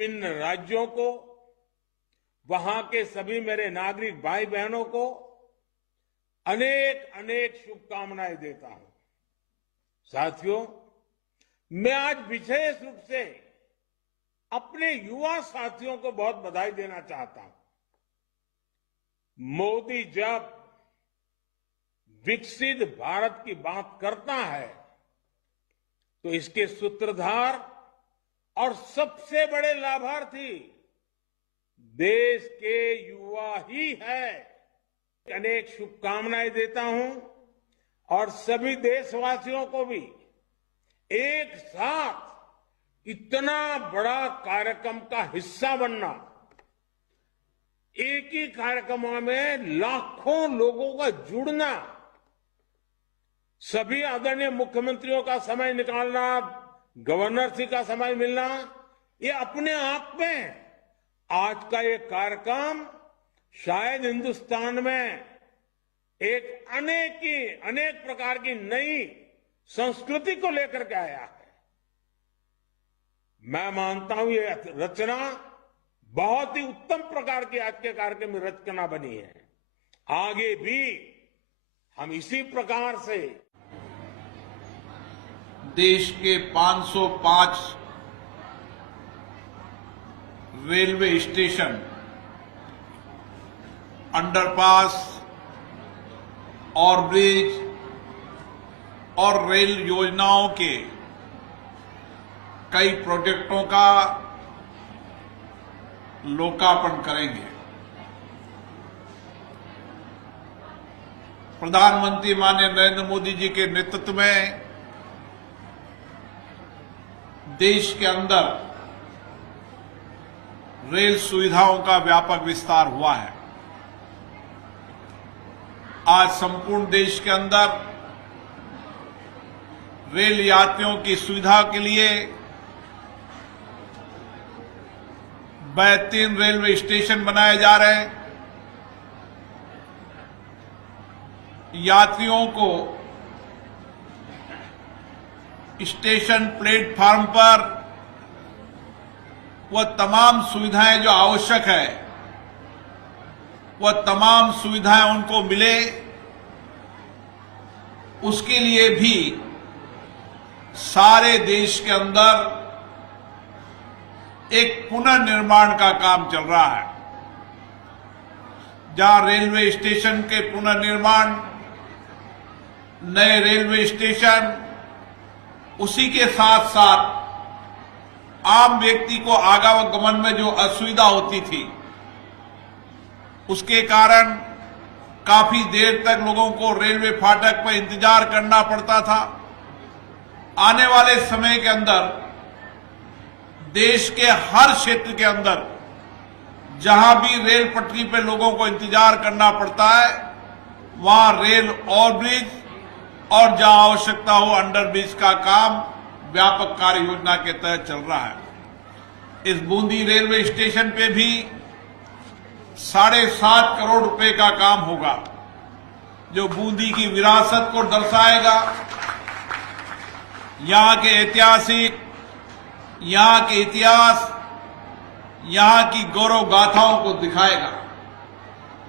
इन राज्यों को, वहां के सभी मेरे नागरिक भाई बहनों को अनेक अनेक शुभकामनाएं देता हूं। साथियों, मैं आज विशेष रूप से अपने युवा साथियों को बहुत बधाई देना चाहता हूं। मोदी जब विकसित भारत की बात करता है तो इसके सूत्रधार और सबसे बड़े लाभार्थी देश के युवा ही है। अनेक शुभकामनाएं देता हूं और सभी देशवासियों को भी एक साथ इतना बड़ा कार्यक्रम का हिस्सा बनना, एक ही कार्यक्रम में लाखों लोगों का जुड़ना, सभी आदरणीय मुख्यमंत्रियों का समय निकालना, गवर्नर जी का समय मिलना, ये अपने आप में आज का ये कार्यक्रम शायद हिंदुस्तान में एक अनेक प्रकार की नई संस्कृति को लेकर के आया है। मैं मानता हूं ये रचना बहुत ही उत्तम प्रकार की आज के कार्यक्रम में रचना बनी है। आगे भी हम इसी प्रकार से देश के 505 रेलवे स्टेशन, अंडरपास और ब्रिज और रेल योजनाओं के कई प्रोजेक्टों का लोकार्पण करेंगे। प्रधानमंत्री माननीय नरेंद्र मोदी जी के नेतृत्व में देश के अंदर रेल सुविधाओं का व्यापक विस्तार हुआ है। आज संपूर्ण देश के अंदर रेल यात्रियों की सुविधा के लिए 32 रेलवे स्टेशन बनाए जा रहे हैं। यात्रियों को स्टेशन प्लेटफार्म पर वह तमाम सुविधाएं जो आवश्यक है, वह तमाम सुविधाएं उनको मिले, उसके लिए भी सारे देश के अंदर एक पुनर्निर्माण का काम चल रहा है। जहां रेलवे स्टेशन के पुनर्निर्माण, नए रेलवे स्टेशन, उसी के साथ साथ आम व्यक्ति को आवागमन में जो असुविधा होती थी, उसके कारण काफी देर तक लोगों को रेलवे फाटक पर इंतजार करना पड़ता था। आने वाले समय के अंदर देश के हर क्षेत्र के अंदर जहां भी रेल पटरी पर लोगों को इंतजार करना पड़ता है, वहां रेल और ब्रिज और जहां आवश्यकता हो अंडर ब्रिज का काम व्यापक कार्य योजना के तहत चल रहा है। इस बूंदी रेलवे स्टेशन पे भी 7.5 करोड़ रुपए का काम होगा, जो बूंदी की विरासत को दर्शाएगा, यहां के ऐतिहासिक, यहां के इतिहास, यहां की गौरव गाथाओं को दिखाएगा,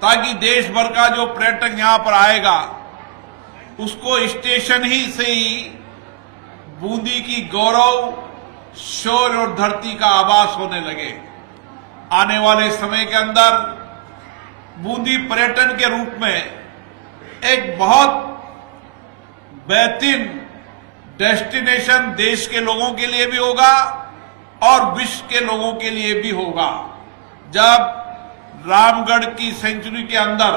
ताकि देश भर का जो पर्यटक यहां पर आएगा उसको स्टेशन ही से ही बूंदी की गौरव, शौर्य और धरती का आभास होने लगे। आने वाले समय के अंदर बूंदी पर्यटन के रूप में एक बहुत बेहतरीन डेस्टिनेशन देश के लोगों के लिए भी होगा और विश्व के लोगों के लिए भी होगा। जब रामगढ़ की सेंचुरी के अंदर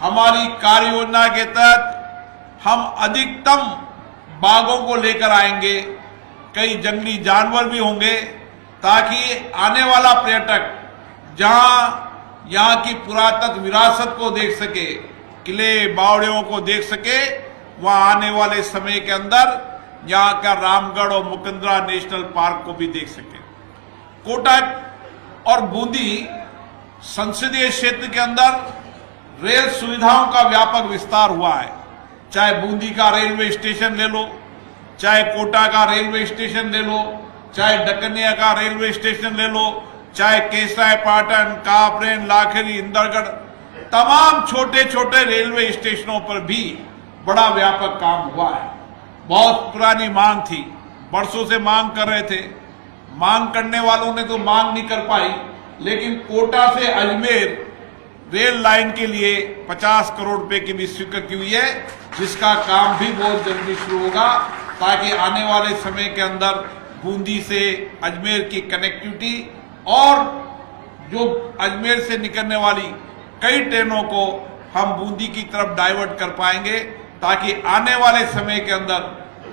हमारी कार्य योजना के तहत हम अधिकतम बाघों को लेकर आएंगे, कई जंगली जानवर भी होंगे, ताकि आने वाला पर्यटक जहां यहां की पुरातत्व विरासत को देख सके, किले बावड़ियों को देख सके, वहां आने वाले समय के अंदर यहां का रामगढ़ और मुकंदरा नेशनल पार्क को भी देख सके। कोटक और बूंदी संसदीय क्षेत्र के अंदर रेल सुविधाओं का व्यापक विस्तार हुआ है। चाहे बूंदी का रेलवे स्टेशन ले लो, चाहे कोटा का रेलवे स्टेशन ले लो, चाहे डकनिया का रेलवे स्टेशन ले लो, चाहे केसराय पाटन, कापरेन, लाखेरी, इंदरगढ़, तमाम छोटे छोटे रेलवे स्टेशनों पर भी बड़ा व्यापक काम हुआ है। बहुत पुरानी मांग थी, बरसों से मांग कर रहे थे, मांग करने वालों ने तो मांग नहीं कर पाई, लेकिन कोटा से अजमेर रेल लाइन के लिए 50 करोड़ रुपए की भी स्वीकृति हुई है, जिसका काम भी बहुत जल्दी शुरू होगा, ताकि आने वाले समय के अंदर बूंदी से अजमेर की कनेक्टिविटी और जो अजमेर से निकलने वाली कई ट्रेनों को हम बूंदी की तरफ डाइवर्ट कर पाएंगे, ताकि आने वाले समय के अंदर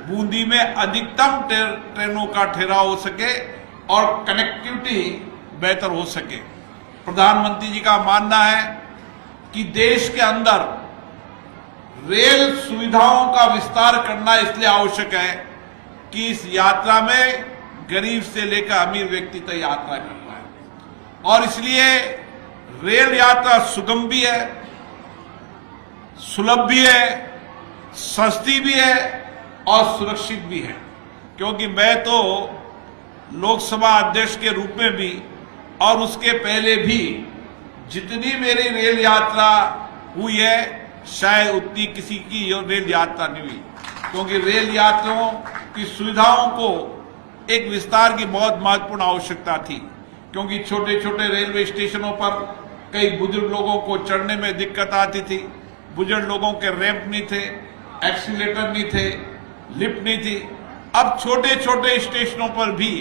बूंदी में अधिकतम ट्रेनों का ठहराव हो सके और कनेक्टिविटी बेहतर हो सके। प्रधानमंत्री जी का मानना है कि देश के अंदर रेल सुविधाओं का विस्तार करना इसलिए आवश्यक है कि इस यात्रा में गरीब से लेकर अमीर व्यक्ति तक यात्रा करना है, और इसलिए रेल यात्रा सुगम भी है, सुलभ भी है, सस्ती भी है और सुरक्षित भी है। क्योंकि मैं तो लोकसभा अध्यक्ष के रूप में भी और उसके पहले भी जितनी मेरी रेल यात्रा हुई है, शायद उतनी किसी की रेल यात्रा नहीं हुई, क्योंकि रेल यात्रियों की सुविधाओं को एक विस्तार की बहुत महत्वपूर्ण आवश्यकता थी। क्योंकि छोटे छोटे रेलवे स्टेशनों पर कई बुजुर्ग लोगों को चढ़ने में दिक्कत आती थी, बुजुर्ग लोगों के रैंप नहीं थे, एक्सीलेटर नहीं थे, लिफ्ट नहीं थी। अब छोटे छोटे स्टेशनों पर भी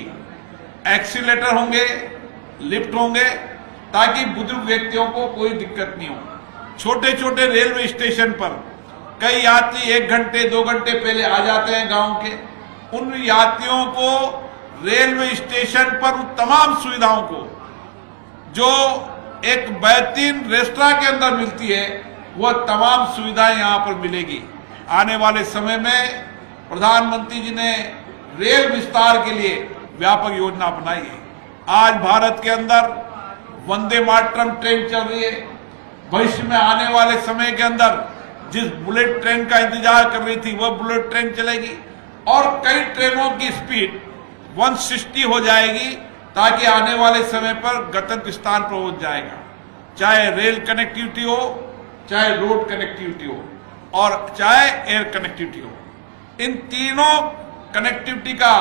एक्सीलेटर होंगे, लिफ्ट होंगे, ताकि बुजुर्ग व्यक्तियों को कोई दिक्कत नहीं हो। छोटे छोटे रेलवे स्टेशन पर कई यात्री 1 घंटे 2 घंटे पहले आ जाते हैं गांव के, उन यात्रियों को रेलवे स्टेशन पर उन तमाम सुविधाओं को जो एक बेहतरीन रेस्टोरेंट के अंदर मिलती है, वह तमाम सुविधाएं यहां पर मिलेगी। आने वाले समय में प्रधानमंत्री जी ने रेल विस्तार के लिए व्यापक योजना बनाई है। आज भारत के अंदर वंदे मातरम ट्रेन चल रही है, भविष्य में आने वाले समय के अंदर जिस बुलेट ट्रेन का इंतजार कर रही थी, वह बुलेट ट्रेन चलेगी, और कई ट्रेनों की स्पीड 160 हो जाएगी, ताकि आने वाले समय पर गंतव्य स्थान पर पहुंच जाएगा। चाहे रेल कनेक्टिविटी हो, चाहे रोड कनेक्टिविटी हो, और चाहे एयर कनेक्टिविटी हो, इन तीनों कनेक्टिविटी का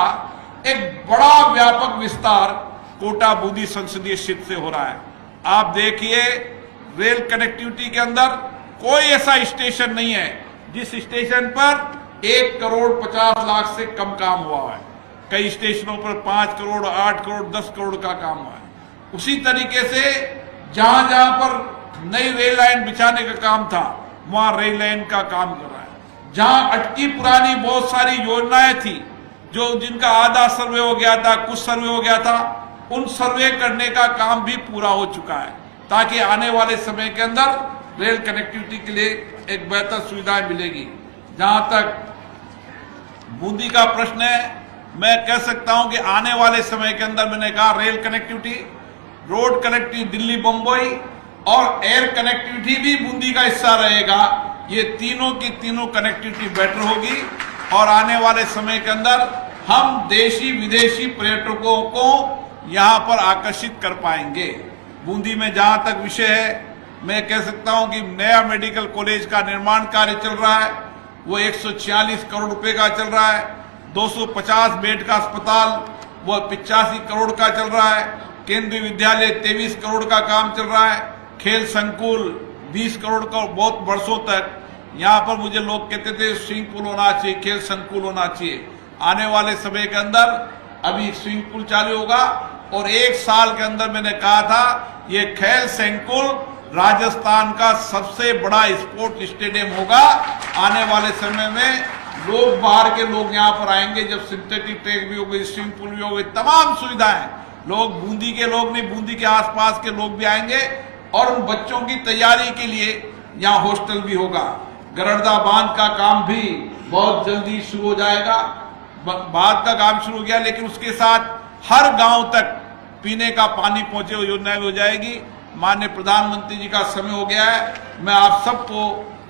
एक बड़ा व्यापक विस्तार कोटा बूंदी संसदीय क्षेत्र से हो रहा है। आप देखिए, रेल कनेक्टिविटी के अंदर कोई ऐसा स्टेशन नहीं है जिस स्टेशन पर 1 करोड़ 50 लाख से कम काम हुआ है। कई स्टेशनों पर 5 करोड़, 8 करोड़, 10 करोड़ का काम हुआ है। उसी तरीके से जहां जहां पर नई रेल लाइन बिछाने का काम था, वहां रेल लाइन का काम कर रहा है। जहां अटकी पुरानी बहुत सारी योजनाएं थी, जो जिनका आधा सर्वे हो गया था, कुछ सर्वे हो गया था, उन सर्वे करने का काम भी पूरा हो चुका है, ताकि आने वाले समय के अंदर रेल कनेक्टिविटी के लिए एक बेहतर सुविधाएं मिलेगी। जहां तक बूंदी का प्रश्न है, मैं कह सकता हूं कि आने वाले समय के अंदर, मैंने कहा, rail connectivity, road connectivity Delhi Bombay और एयर कनेक्टिविटी भी बूंदी का हिस्सा रहेगा। ये तीनों की तीनों कनेक्टिविटी बेटर होगी, और आने वाले समय के अंदर हम देशी विदेशी पर्यटकों को यहां पर आकर्षित कर पाएंगे। बूंदी में जहां तक विषय है, मैं कह सकता हूं कि नया मेडिकल कॉलेज का निर्माण कार्य चल रहा है, वो 146 करोड़ रुपए का चल रहा है। 250 बेड का अस्पताल, वो 85 करोड़ का चल रहा है। केंद्रीय विद्यालय 23 करोड़ का काम चल रहा है। खेल संकुल 20 करोड़ का, बहुत वर्षों तक यहाँ पर मुझे लोग कहते थे स्विमिंग पूल होना चाहिए, खेल संकुल होना चाहिए। आने वाले समय के अंदर अभी स्विमिंग पूल चालू होगा, और 1 साल के अंदर मैंने कहा था ये खेल संकुल राजस्थान का सबसे बड़ा स्पोर्ट स्टेडियम होगा। आने वाले समय में लोग, बाहर के लोग यहाँ पर आएंगे, जब सिंथेटिक ट्रैक भी होगी, स्विमिंग पूल भी होगी, तमाम सुविधाएं, लोग बूंदी के लोग नहीं, बूंदी के आसपास के लोग भी आएंगे, और उन बच्चों की तैयारी के लिए यहाँ हॉस्टल भी होगा। गरड़दा बांध का काम भी बहुत जल्दी शुरू हो जाएगा। बांध का काम शुरू हो गया, लेकिन उसके साथ हर गांव तक पीने का पानी पहुंचे, योजना भी हो जाएगी। माननीय प्रधानमंत्री जी का समय हो गया है। मैं आप सबको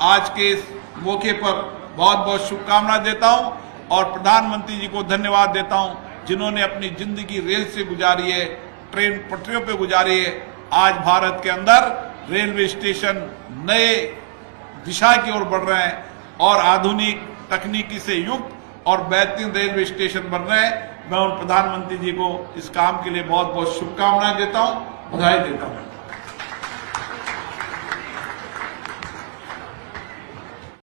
आज के इस मौके पर बहुत बहुत शुभकामनाएं देता हूं, और प्रधानमंत्री जी को धन्यवाद देता हूं जिन्होंने अपनी जिंदगी रेल से गुजारी है, ट्रेन पटरियों पे गुजारी है, आज भारत के अंदर रेलवे स्टेशन नए दिशा की ओर बढ़ रहे हैं और आधुनिक तकनीकी से युक्त और बेहतरीन रेलवे स्टेशन बन रहे हैं। मैं उन प्रधानमंत्री जी को इस काम के लिए बहुत बहुत शुभकामनाएं देता हूं, बधाई देता हूं।